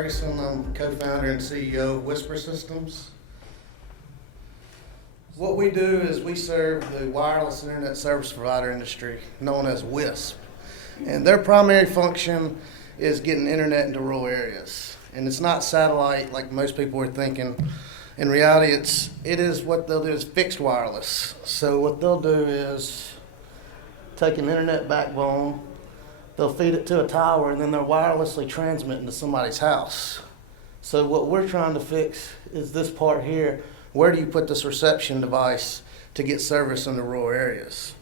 Ferguson. I'm co-founder and CEO of WISPr Systems. What we do is we serve the wireless internet service provider industry, known as WISP. And their primary function is getting internet into rural areas. And it's not satellite like most people are thinking. In reality, it is what they'll do is fixed wireless. So what they'll do is take an internet backbone, they'll feed it to a tower, and then they're wirelessly transmitting to somebody's house. So what we're trying to fix is this part here. Where do you put this reception device to get service in the rural areas?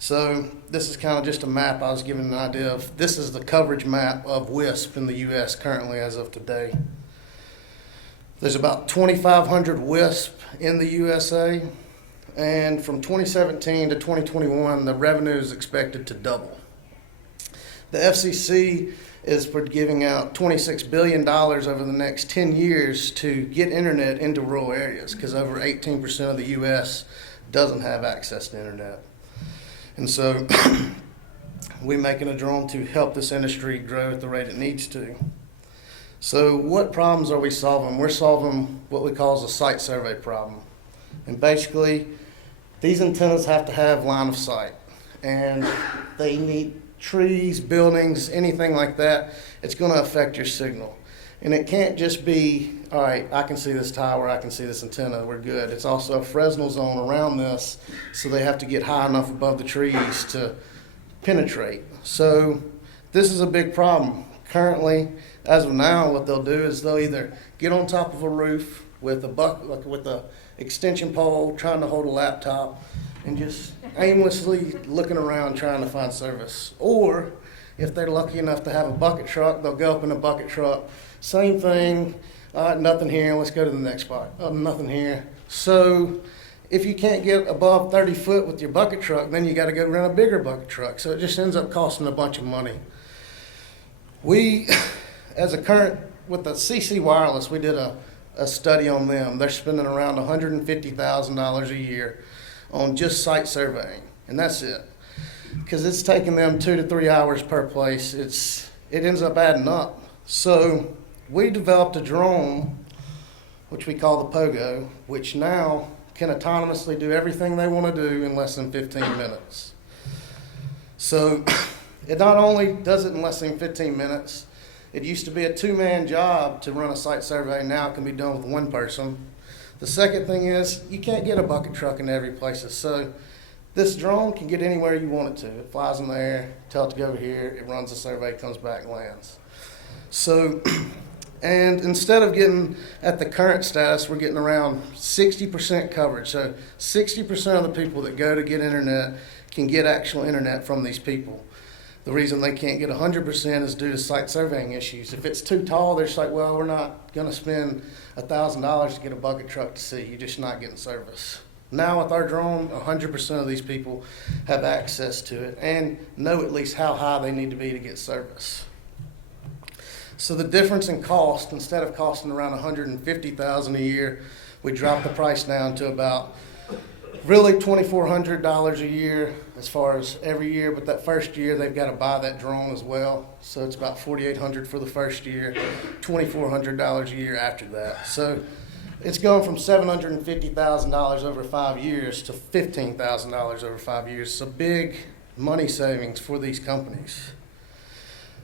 So this is kind of just a map I was giving an idea of. This is the coverage map of WISP in the U.S. currently as of today. There's about 2,500 WISP in the USA, and from 2017 to 2021, the revenue is expected to double. The FCC is giving out $26 billion over the next 10 years to get internet into rural areas because over 18% of the U.S. doesn't have access to internet. And so we're making a drone to help this industry grow at the rate it needs to. So what problems are we solving? We're solving what we call a site survey problem. And basically, these antennas have to have line of sight. And they need trees, buildings, anything like that. It's going to affect your signal. And it can't just be, all right, I can see this tower, I can see this antenna, we're good. It's also a Fresnel zone around this, so they have to get high enough above the trees to penetrate. So this is a big problem. Currently, as of now, what they'll do is they'll either get on top of a roof with a extension pole, trying to hold a laptop, and just aimlessly looking around trying to find service. Or if they're lucky enough to have a bucket truck, they'll go up in a bucket truck. Same thing, nothing here, let's go to the next spot. Oh, nothing here. So if you can't get above 30 foot with your bucket truck, then you got to go rent a bigger bucket truck. So it just ends up costing a bunch of money. We, with the CC Wireless, we did a study on them. They're spending around $150,000 a year on just site surveying, and that's it. Because it's taking them 2 to 3 hours per place. It ends up adding up. So we developed a drone, which we call the Pogo, which now can autonomously do everything they want to do in less than 15 minutes. So it not only does it in less than 15 minutes, it used to be a 2-man job to run a site survey. Now it can be done with 1 person. The second thing is you can't get a bucket truck in every place. So this drone can get anywhere you want it to. It flies in the air, tell it to go over here, it runs a survey, comes back and lands. So, and instead of getting at the current status, we're getting around 60% coverage. So 60% of the people that go to get internet can get actual internet from these people. The reason they can't get 100% is due to site surveying issues. If it's too tall, they're just like, well, we're not going to spend $1,000 to get a bucket truck to see. You're just not getting service. Now with our drone, 100% of these people have access to it and know at least how high they need to be to get service. So the difference in cost, instead of costing around $150,000 a year, we dropped the price down to about really $2,400 a year as far as every year, but that first year they've got to buy that drone as well. So it's about $4,800 for the first year, $2,400 a year after that. So it's going from $750,000 over 5 years to $15,000 over 5 years. So big money savings for these companies.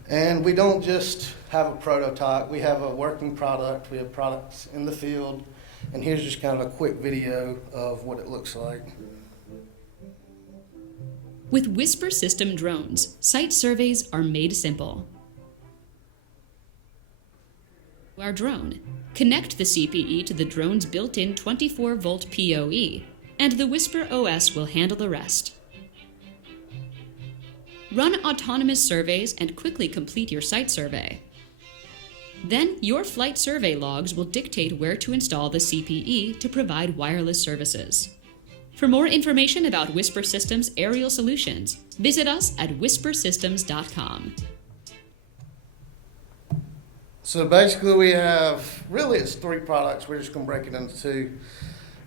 And we don't just have a prototype, we have a working product, we have products in the field, and here's just kind of a quick video of what it looks like. With WISPr system drones, site surveys are made simple. Our drone. Connect the CPE to the drone's built-in 24-volt PoE, and the WISPr OS will handle the rest. Run autonomous surveys and quickly complete your site survey. Then your flight survey logs will dictate where to install the CPE to provide wireless services. For more information about WISPr Systems aerial solutions, visit us at wisprsystems.com. So basically we have, really it's 3 products, we're just going to break it into 2.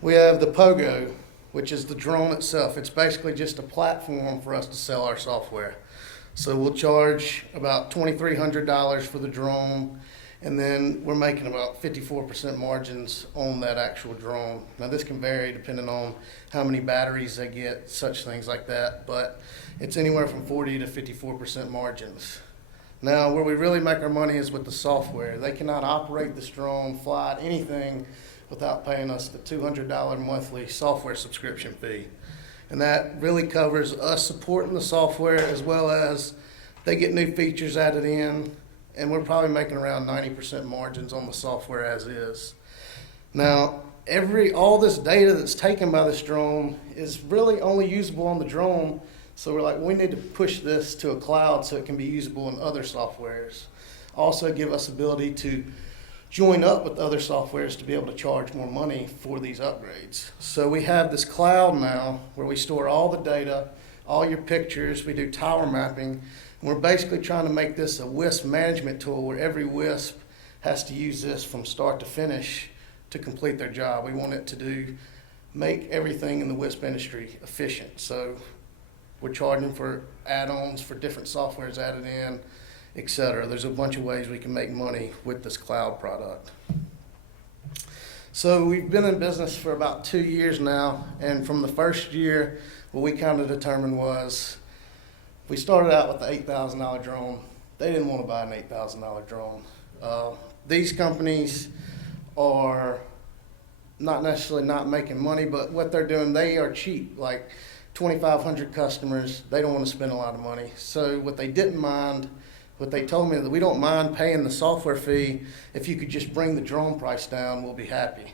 We have the Pogo, which is the drone itself. It's basically just a platform for us to sell our software. So we'll charge about $2,300 for the drone, and then we're making about 54% margins on that actual drone. Now this can vary depending on how many batteries they get, such things like that, but it's anywhere from 40 to 54% margins. Now where we really make our money is with the software. They cannot operate this drone, fly it, anything without paying us the $200 monthly software subscription fee. And that really covers us supporting the software, as well as they get new features added in, and we're probably making around 90% margins on the software as is. Now, all this data that's taken by this drone is really only usable on the drone, so we're like, we need to push this to a cloud so it can be usable in other softwares. Also give us ability to join up with other softwares to be able to charge more money for these upgrades. So we have this cloud now where we store all the data, all your pictures, we do tower mapping, and we're basically trying to make this a WISP management tool where every WISP has to use this from start to finish to complete their job. We want it to make everything in the WISP industry efficient. So we're charging for add-ons for different softwares added in, etc. There's a bunch of ways we can make money with this cloud product. So we've been in business for about 2 years now, and from the first year, what we kind of determined was, we started out with the $8,000 drone. They didn't want to buy an $8,000 drone. These companies are not necessarily not making money, but what they're doing, they are cheap. Like 2,500 customers, they don't want to spend a lot of money. So what they didn't mind, what they told me, that we don't mind paying the software fee. If you could just bring the drone price down, we'll be happy.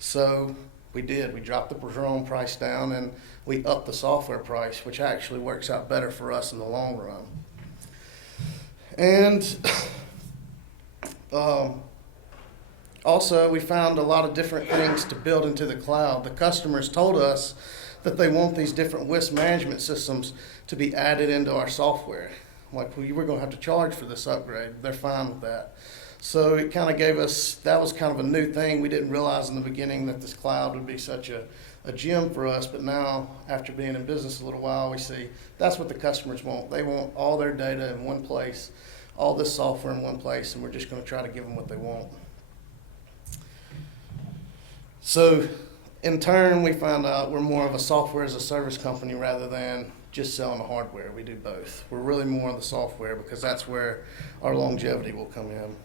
So we did. We dropped the drone price down and we upped the software price, which actually works out better for us in the long run. And also, we found a lot of different things to build into the cloud. The customers told us that they want these different WISP management systems to be added into our software. Like, well, we're going to have to charge for this upgrade. They're fine with that. So it kind of gave us, that was kind of a new thing. We didn't realize in the beginning that this cloud would be such a gem for us, but now, after being in business a little while, we see that's what the customers want. They want all their data in one place, all this software in one place, and we're just going to try to give them what they want. So in turn, we found out we're more of a software as a service company rather than just selling the hardware. We do both. We're really more on the software because that's where our longevity will come in.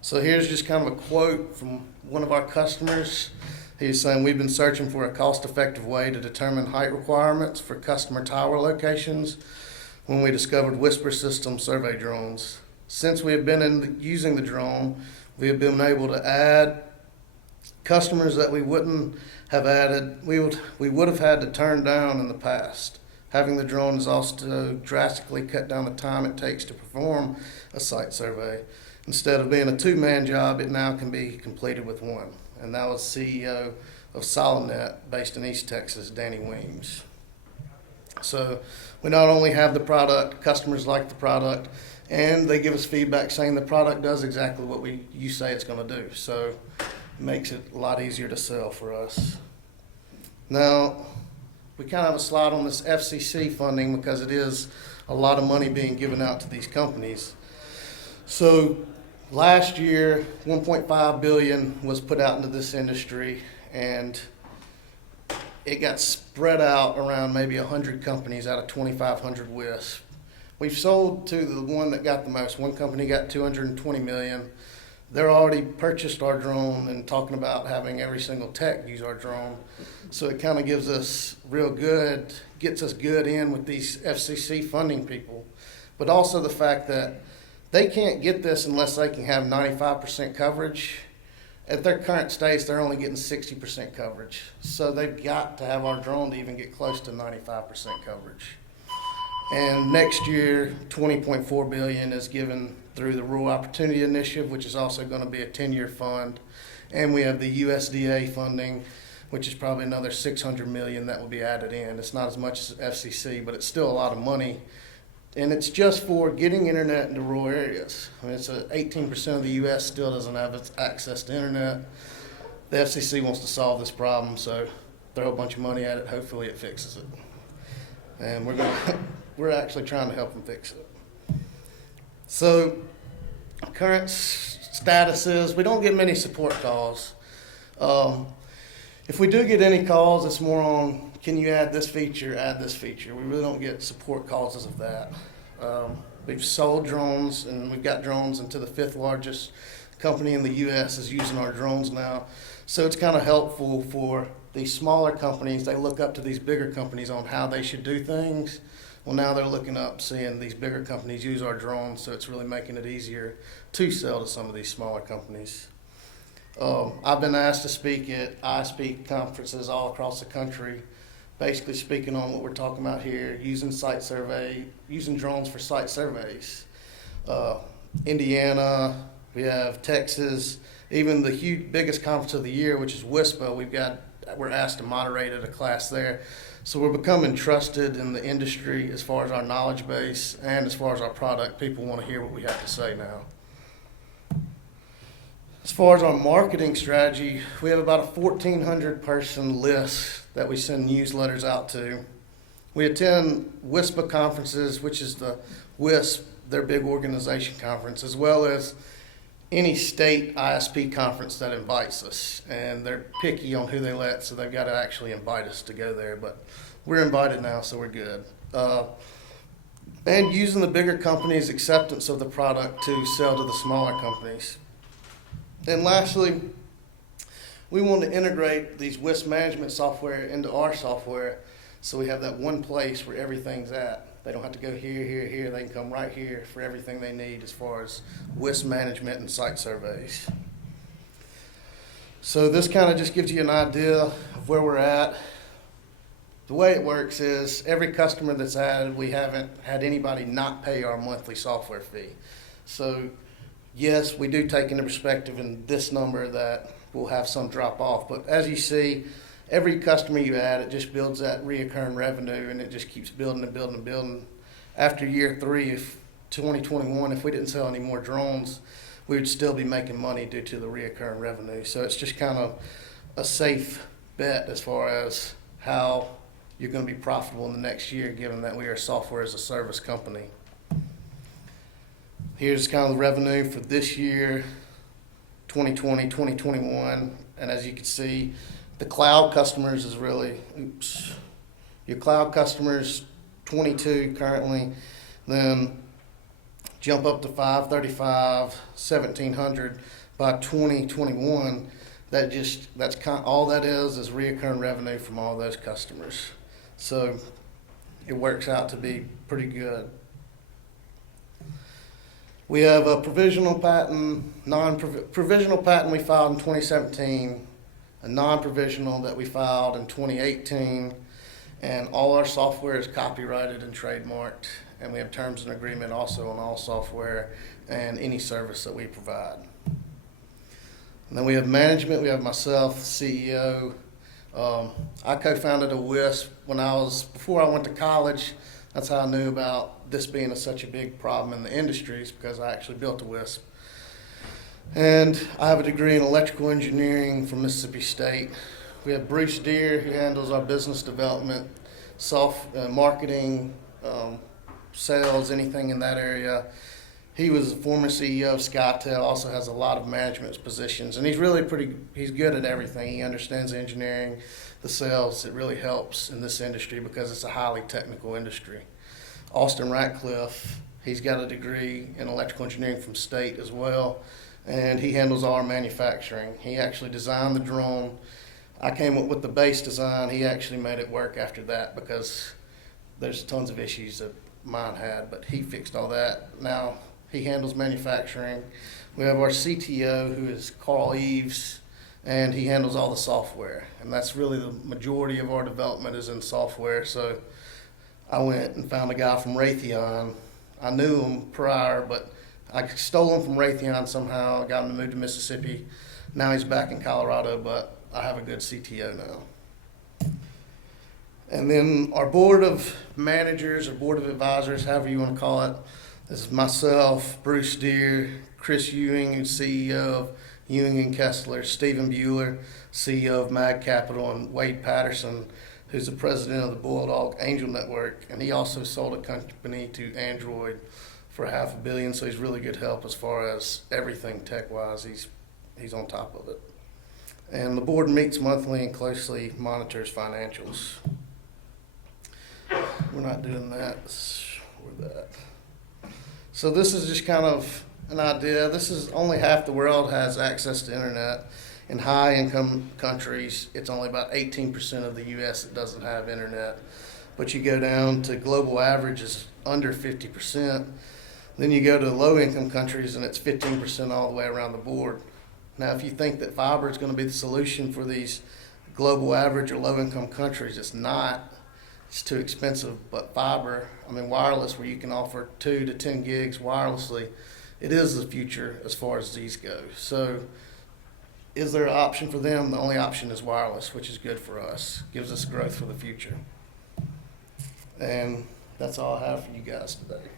So here's just kind of a quote from one of our customers. He's saying, we've been searching for a cost-effective way to determine height requirements for customer tower locations when we discovered WISPr system survey drones. Since we have been using the drone, we have been able to add customers that we wouldn't have added, we would have had to turn down in the past. Having the drone has also drastically cut down the time it takes to perform a site survey. Instead of being a two-man job, it now can be completed with one. And that was CEO of SolidNet, based in East Texas, Danny Weems. So we not only have the product, customers like the product, and they give us feedback saying the product does exactly what you say it's going to do. So it makes it a lot easier to sell for us. Now, we kind of have a slide on this FCC funding because it is a lot of money being given out to these companies. So last year, $1.5 billion was put out into this industry, and it got spread out around maybe 100 companies out of 2,500 WISP. We've sold to the one that got the most. One company got $220 million. They're already purchased our drone and talking about having every single tech use our drone. So it kind of gives us gets us good in with these FCC funding people. But also the fact that they can't get this unless they can have 95% coverage. At their current stage, they're only getting 60% coverage. So they've got to have our drone to even get close to 95% coverage. And next year, $20.4 billion is given through the Rural Opportunity Initiative, which is also going to be a 10-year fund. And we have the USDA funding, which is probably another $600 million that will be added in. It's not as much as FCC, but it's still a lot of money. And it's just for getting internet into rural areas. I mean, it's 18% of the U.S. still doesn't have access to internet. The FCC wants to solve this problem, so throw a bunch of money at it. Hopefully it fixes it. And we're going to we're actually trying to help them fix it. So current status is we don't get many support calls. If we do get any calls, it's more on, can you add this feature, add this feature. We really don't get support calls as of that. We've sold drones, and we've got drones into the 5th largest company in the U.S. is using our drones now. So it's kind of helpful for these smaller companies. They look up to these bigger companies on how they should do things. Well, now they're looking up, seeing these bigger companies use our drones, so it's really making it easier to sell to some of these smaller companies. I've been asked to speak at ISP conferences all across the country, basically speaking on what we're talking about here, using drones for site surveys. Indiana, we have Texas, even the biggest conference of the year, which is WISPr, we're asked to moderate at a class there. So we're becoming trusted in the industry as far as our knowledge base and as far as our product. People want to hear what we have to say now. As far as our marketing strategy, we have about a 1,400 person list that we send newsletters out to. We attend WISPr conferences, which is the WISP, their big organization conference, as well as any state ISP conference that invites us. And they're picky on who they let, so they've got to actually invite us to go there. But we're invited now, so we're good. And using the bigger companies' acceptance of the product to sell to the smaller companies. And lastly, we want to integrate these WISP management software into our software, so we have that one place where everything's at. They don't have to go here, here, here. They can come right here for everything they need as far as WISP management and site surveys. So this kind of just gives you an idea of where we're at. The way it works is every customer that's added, we haven't had anybody not pay our monthly software fee. So yes, we do take into perspective in this number that we'll have some drop off, but as you see, every customer you add, it just builds that reoccurring revenue, and it just keeps building and building and building. After year 3 of 2021, if we didn't sell any more drones, we would still be making money due to the reoccurring revenue. So it's just kind of a safe bet as far as how you're going to be profitable in the next year, given that we are a software as a service company. Here's kind of the revenue for this year, 2020, 2021, and as you can see, the cloud customers is really, your cloud customers, 22 currently, then jump up to 535, 1,700 by 2021. That's kind of all that is reoccurring revenue from all those customers. So it works out to be pretty good. We have a provisional patent, provisional patent we filed in 2017, a non-provisional that we filed in 2018, and all our software is copyrighted and trademarked, and we have terms and agreement also on all software and any service that we provide. And then we have management. We have myself, CEO. I co-founded a WISP before I went to college. That's how I knew about this being such a big problem in the industries, because I actually built a WISP. And I have a degree in electrical engineering from Mississippi State. We have Bruce Deere, who handles our business development, marketing, sales, anything in that area. He was the former CEO of SkyTel, also has a lot of management positions, and he's good at everything. He understands the engineering, the sales. It really helps in this industry because it's a highly technical industry. Austin Ratcliffe, he's got a degree in electrical engineering from State as well, and he handles all our manufacturing. He actually designed the drone. I came up with the base design. He actually made it work after that because there's tons of issues that mine had, but he fixed all that. Now he handles manufacturing. We have our CTO, who is Carl Eves, and he handles all the software. And that's really the majority of our development is in software. So I went and found a guy from Raytheon. I knew him prior, but I stole him from Raytheon somehow. I got him to move to Mississippi. Now he's back in Colorado, but I have a good CTO now. And then our board of managers or board of advisors, however you want to call it, this is myself, Bruce Deere, Chris Ewing, who's CEO of Ewing and Kessler, Stephen Bueller, CEO of Mag Capital, and Wade Patterson, who's the president of the Bulldog Angel Network, and he also sold a company to Android for $500 million. So he's really good help as far as everything tech-wise. He's on top of it. And the board meets monthly and closely monitors financials. We're not doing that. We're that. So this is just kind of an idea. This is only half the world has access to internet. In high-income countries, it's only about 18% of the U.S. that doesn't have internet. But you go down to global averages under 50%. Then you go to low-income countries, and it's 15% all the way around the board. Now, if you think that fiber is going to be the solution for these global average or low-income countries, it's not. It's too expensive. But fiber, wireless, where you can offer 2 to 10 gigs wirelessly, it is the future as far as these go. So is there an option for them? The only option is wireless, which is good for us. Gives us growth for the future. And that's all I have for you guys today.